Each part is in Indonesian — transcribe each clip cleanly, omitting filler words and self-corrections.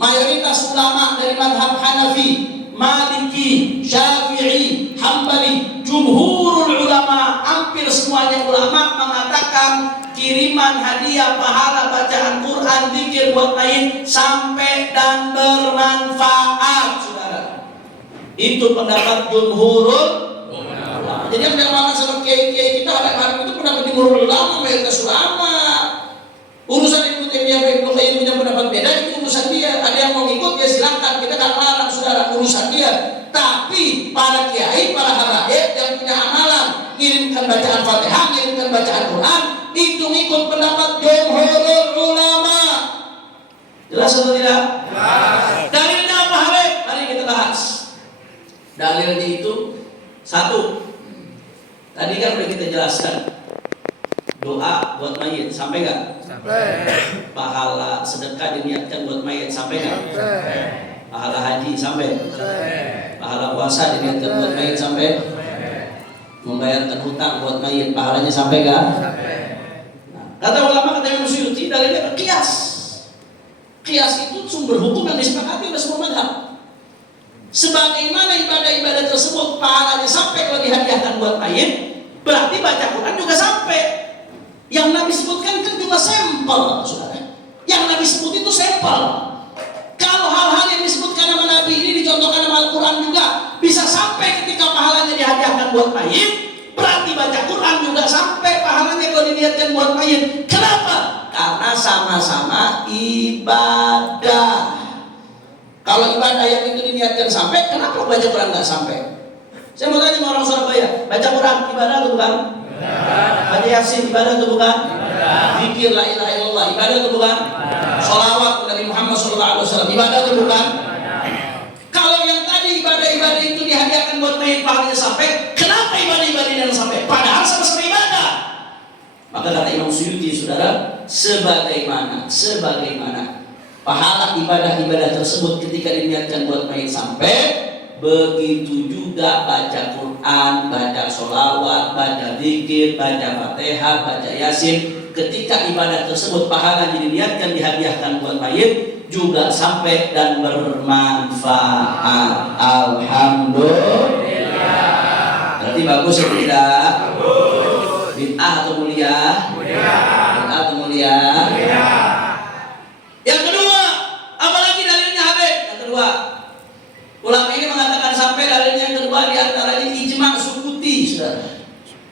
Mayoritas ulama dari mazhab Hanafi, Maliki, Syafi'i, Hambali, jumhurul ulama, hampir semuanya ulama mengatakan kiriman hadiah pahala bacaan Quran, zikir buat lain sampai dan bermanfaat, saudara. Itu pendapat jumhurul ulama. Jadi yang diamalkan sama kiai-kiai kita ada itu pendapat jumhurul ulama, mayoritas ulama. Urusan Ibnu Taimiyah, Ibnu Qayyim punya pendapat beda, itu urusan dia. Ada yang mau ngikut ya silakan, kita kan larang, saudara, urusan dia. Tapi para kiai, para habaib yang punya amalan ngirimkan bacaan Fatihah, ngirimkan bacaan Quran, itu ngikut pendapat jumhurul ulama. Jelas atau tidak? Jelas. Dalilnya apa, Habib? Mari kita bahas. Dalilnya itu satu. Tadi kan sudah kita jelaskan. Doa buat mayit sampai nggak? Sampai. Pahala sedekah diniatkan buat mayit sampai nggak? Sampai. Pahala haji sampai? Sampai. Pahala puasa diniatkan buat mayit sampai? Sampai. Membayarkan hutang buat mayit pahalanya sampai nggak? Sampai. Nah, kata ulama, kata Imam Suyuti, dalilnya kias. Kias itu sumber hukum yang disepakati oleh semua mazhab. Sebagaimana ibadah-ibadah tersebut pahalanya sampai kalau dihadiahkan buat mayit, berarti baca Quran juga sampai. Yang Nabi sebutkan kan cuma sampel, saudara. Yang Nabi sebut itu sampel. Kalau hal-hal yang disebutkan nama Nabi ini dicontohkan nama Al-Quran juga bisa sampai ketika pahalanya dihadiahkan buat mayit, berarti baca Quran juga sampai pahalanya kalau diniatkan buat mayit. Kenapa? Karena sama-sama ibadah. Kalau ibadah yang itu diniatkan sampai, kenapa baca Quran nggak sampai? Saya mau tanya sama orang Surabaya, baca Quran ibadah atau bukan? Baca Yasin ibadah atau bukan? Zikir la ilaha illallah ibadah atau bukan? Sholawat Nabi Muhammad SAW ibadah atau bukan? Kalau yang tadi ibadah-ibadah itu dihadiahkan buat mayit pahalanya sampai, kenapa ibadah-ibadah yang sampai? Padahal sama-sama ibadah. Maka kata Imam Suyuti, saudara, sebagaimana pahala ibadah-ibadah tersebut ketika diniatkan buat mayit sampai, begitu juga baca Quran, baca sholawat, baca zikir, baca Fatihah, baca Yasin, ketika ibadah tersebut pahala diniatkan dihadiahkan buat mayit juga sampai dan bermanfaat. Alhamdulillah. Berarti bagus atau tidak? Bagus. Bid'ah atau mulia? Mulia. Bid'ah atau mulia? Mulia. Yang kedua, apalagi dalilnya, Habib? Yang kedua, ulama ini mengatakan sampai dalilnya yang kedua diantaranya ijma' sukuti, saudara.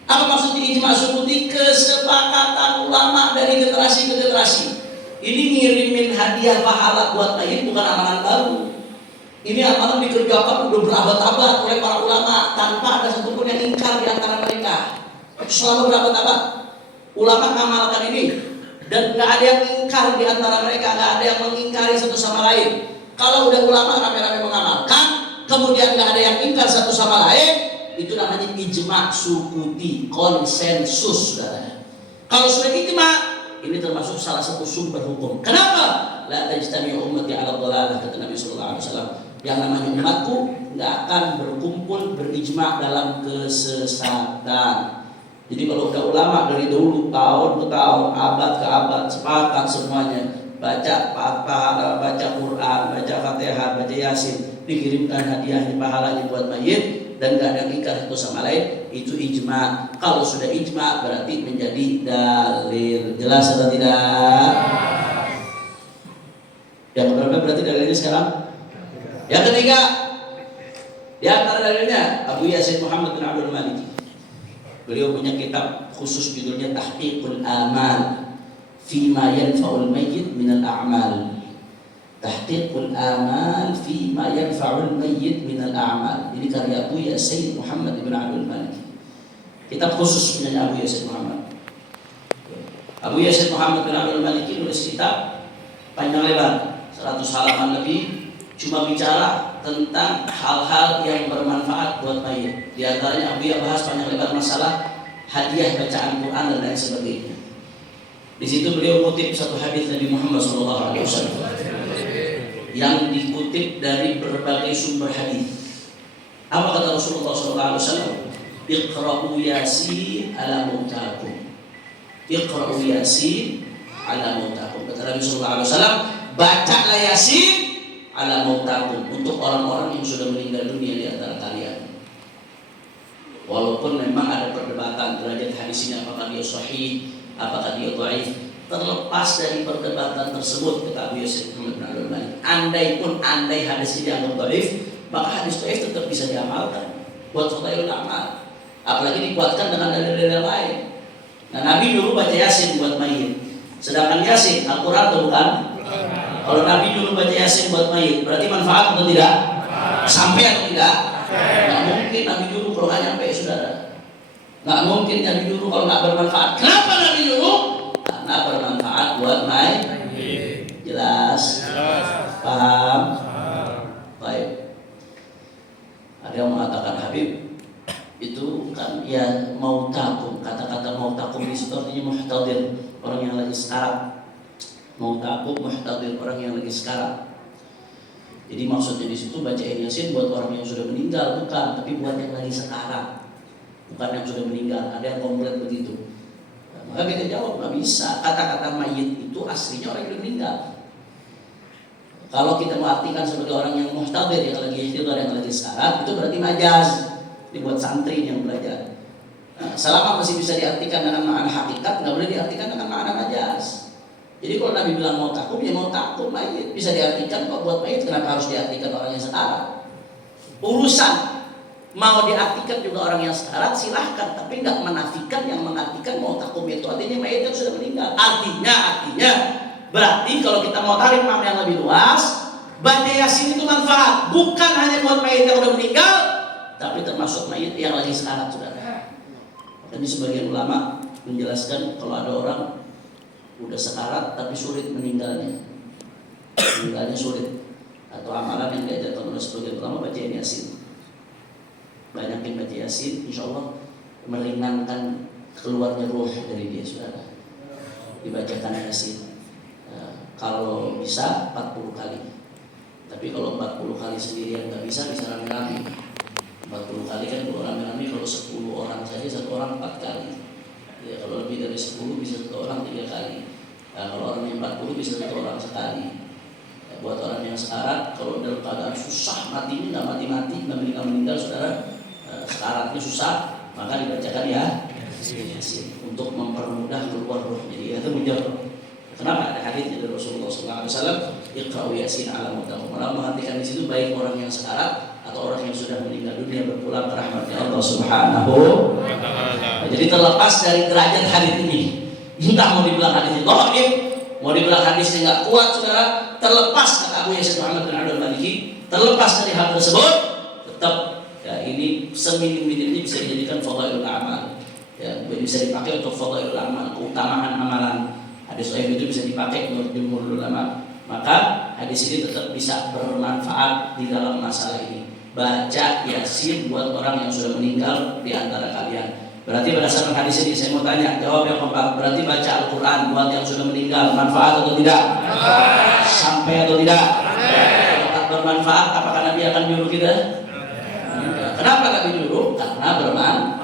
Apa maksudnya ijma' sukuti? Kesepakatan ulama dari generasi ke generasi. Ini ngirimin hadiah pahala buat mayit bukan amalan baru. Ini amalan dikerjakan udah berabad-abad oleh para ulama tanpa ada satupun yang ingkar di antara mereka. Selama berabad-abad ulama mengamalkan ini dan nggak ada yang ingkar di antara mereka, nggak ada yang mengingkari satu sama lain. Kalau udah ulama rame-rame mengamalkan, kemudian nggak ada yang ingkar satu sama lain, itu namanya ijma' sukuti, konsensus, saudara. Kalau sudah ijma', ini termasuk salah satu sumber hukum. Kenapa? La tajtami'u ummati 'ala dhalalah, kata Nabi sallallahu alaihi wasallam. Yang namanya umatku nggak akan berkumpul berijma' dalam kesesatan. Jadi kalau udah ulama dari dulu tahun ke tahun, abad ke abad, sepakat semuanya baca baca Quran, baca Fatihah, baca Yasin, dikirimkan hadiahnya pahalanya buat mayit dan gak ada ingkar satu sama lain, itu ijma'. Kalau sudah ijma' berarti menjadi dalil. Jelas atau tidak? Yang berapa berarti dalilnya sekarang? Yang ketiga, di antara dalilnya Abu Yasin Muhammad bin Abdul Maliki. Beliau punya kitab khusus judulnya Tahqiqul Amal Fima yanfa'ul mayyit minal a'mal. Tahqiqul amal Fima yanfa'ul mayyit minal a'mal. Ini karya Abu Yasin Muhammad bin Abdul Malik. Kitab khusus punya Abu Yasin Muhammad. Abu Yasin Muhammad bin Abdul Malik nulis kitab panjang lebar 100 halaman lebih, cuma bicara tentang hal-hal yang bermanfaat buat mayit. Di antaranya Abu Yasin bahas panjang lebar masalah hadiah bacaan Quran dan lain sebagainya. Di situ beliau kutip satu hadis Nabi Muhammad SAW yang dikutip dari berbagai sumber hadis. Apa kata Rasulullah SAW? Iqra'u Yasin ala mautakum. Iqra'u Yasin ala mautakum. Kata Nabi SAW, bacalah Yasin ala mautakum, untuk orang-orang yang sudah meninggal dunia di antara kalian. Walaupun memang ada perdebatan derajat hadis ini, apakah dia sahih, apakah dia dhaif, terlepas dari perdebatan tersebut, kata Abu Yazid bin Abdul Malik, andai hadis ini dianggap dhaif, maka hadis dhaif tetap bisa diamalkan buat fadhailul amal, apalagi dikuatkan dengan dalil-dalil lain. Nah, Nabi dulu baca Yasin buat mayit, sedangkan Yasin Al-Quran atau bukan? Kalau Nabi dulu baca Yasin buat mayit, berarti manfaat atau tidak? Sampai atau tidak? Nggak mungkin Nabi dulu kalau nggak nyampe, saudara. Nggak mungkin Nabi dulu kalau nggak bermanfaat. Kenapa Nabi dulu? Karena bermanfaat buat mayit. Jelas? Paham? Baik. Ada yang mengatakan Habib itu kan ya mautakum, kata-kata mautakum di situ artinya muhtadir, orang yang lagi sekarat. Mautakum muhtadir, orang yang lagi sekarat. Jadi maksudnya di situ bacain Yasin buat orang yang sudah meninggal, bukan, tapi buat yang lagi sekarat, bukan yang sudah meninggal. Ada yang komplit begitu. Nah, maka kita jawab nggak bisa. Kata-kata mayit itu aslinya orang yang sudah meninggal. Kalau kita mengartikan sebagai orang yang muhtadir, yang lagi ihtidar, yang lagi sekarat, itu berarti majaz. Dibuat santri yang belajar. Nah, selama masih bisa diartikan dengan makna hakikat, nggak boleh diartikan dengan makna majaz. Jadi kalau Nabi bilang mau takum, ya mau takum mayit. Bisa diartikan kok buat mayit, kenapa harus diartikan orang yang sekarat? Urusan mau diartikan juga orang yang sekarat silahkan, tapi nggak menafikan yang mengartikan mau takum itu artinya mayit yang sudah meninggal. Artinya berarti kalau kita mau tarik makna yang lebih luas, baca Yasin itu manfaat, bukan hanya buat mayit yang sudah meninggal, tapi termasuk mayit yang lagi sekarat, saudara. Jadi sebagian ulama menjelaskan kalau ada orang udah sekarat tapi sulit meninggalnya sulit, atau amalan yang diajarkan oleh sebagian ulama, bacain Yasin, banyakin baca Yasin, insya Allah meringankan keluarnya ruh dari dia, saudara. Dibacakan Yasin, kalau bisa 40 kali, tapi kalau 40 kali sendirian nggak bisa rame-rame. 40 kali kan kalau rame-rame, kalau 10 orang saja satu orang 4 kali. Ya, kalau lebih dari 10 bisa satu orang 3 kali. Nah, kalau orang yang 40 bisa satu orang sekali. Ya, buat orang yang sekarat, kalau dalam keadaan susah matinya, nggak mati-mati, nggak meninggal, saudara, sekaratnya susah, maka dibacakan ya Yasin untuk mempermudah keluar roh. Jadi itu mujarab. Kenapa ada hadis dari Rasulullah SAW, Iqra'u Yasin ala mautakum. Orang mengartikan di situ baik orang yang sekarat atau orang yang sudah meninggal dunia berpulang ke rahmatnya Allah Subhanahu wa Ta'ala. Jadi terlepas dari derajat hadis ini, entah mau dibilang hadis dhaif, mau dibilang hadisnya nggak kuat, saudara, terlepas, kata Abu Yazid Muhammad bin Abdul Maliki, terlepas dari hal tersebut, tetap ya ini seminim-minimnya bisa dijadikan fadhailul amal. Ya, bisa dipakai untuk fadhailul amal, keutamaan amalan. Hadis dhaif itu bisa dipakai menurut jumhur ulama. Maka hadis ini tetap bisa bermanfaat di dalam masalah ini. Baca Yasin buat orang yang sudah meninggal di antara kalian. Berarti berdasarkan hadis ini saya mau tanya, jawab yang keempat. Berarti baca Al-Quran buat yang sudah meninggal manfaat atau tidak? Sampai atau tidak? Kalau tak bermanfaat, apakah Nabi akan nyuruh kita? Kenapa Nabi nyuruh? Karena bermanfaat.